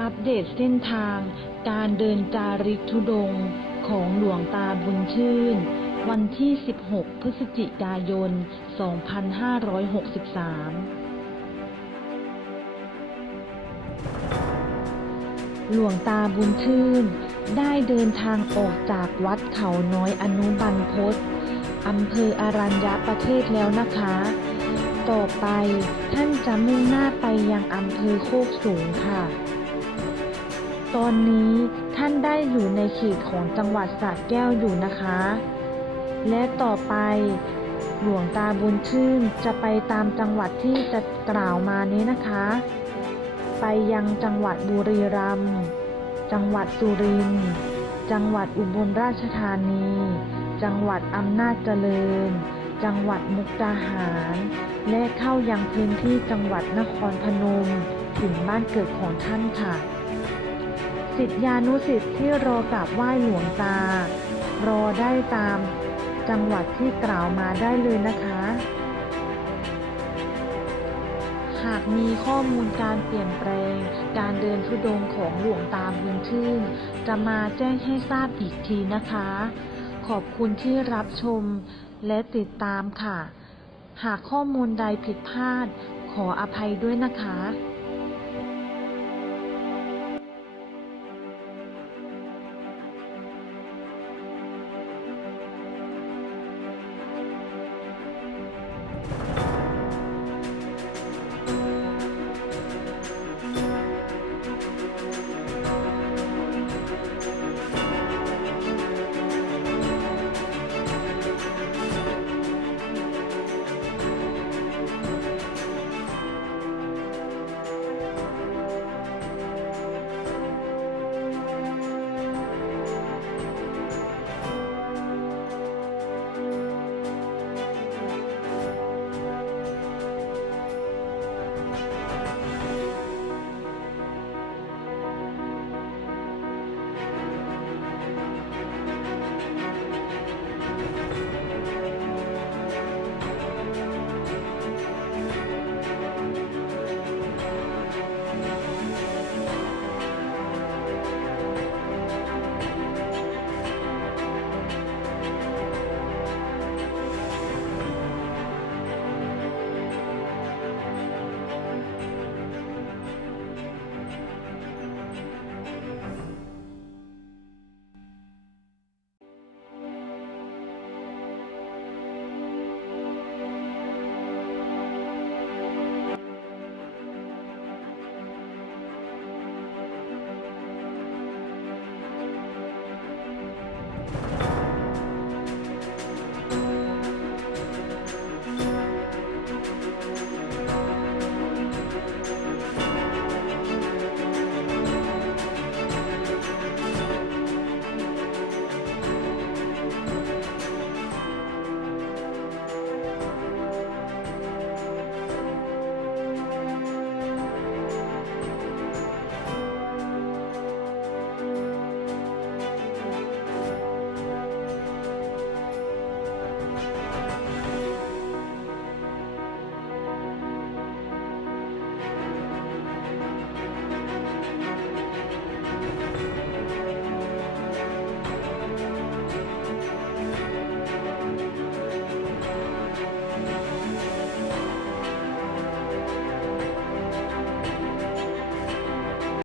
อัปเดตเส้นทาง การเดินจาริกธุดงค์ของหลวงตาบุญชื่น วันที่ 16 พฤศจิกายน 2563 หลวงตาบุญชื่น ได้เดินทางออกจากวัดเขาน้อยอนุบันพศอำเภออารัญญประเทศแล้วนะคะ ต่อไปท่านจะมุ่งหน้าไปยังอำเภอโคกสูงค่ะ ตอนนี้ท่านได้อยู่ในเขตของจังหวัดสระแก้วอยู่นะคะ และต่อไปหลวงตาบุญชื่นจะไปตามจังหวัดที่จะกล่าวมานี้นะคะ ไปยังจังหวัดบุรีรัมย์จังหวัดสุรินทร์จังหวัดอุบลราชธานี จังหวัดอำนาจเจริญ จังหวัดมุกดาหาร และเข้ายังพื้นที่จังหวัดนครพนม ถึงบ้านเกิดของท่านค่ะ สิทธิานุสิทธิ์ที่รอกราบไหว้หลวงตา รอได้ตามจังหวัดที่กล่าวมาได้เลยนะคะ หากมีข้อมูลการเปลี่ยนแปลง การเดินทุดงของหลวงตาบุญชื่น จะมาแจ้งให้ทราบอีกทีนะคะ ขอบคุณที่รับชมและติดตามค่ะ หากข้อมูลใดผิดพลาด ขออภัยด้วยนะคะ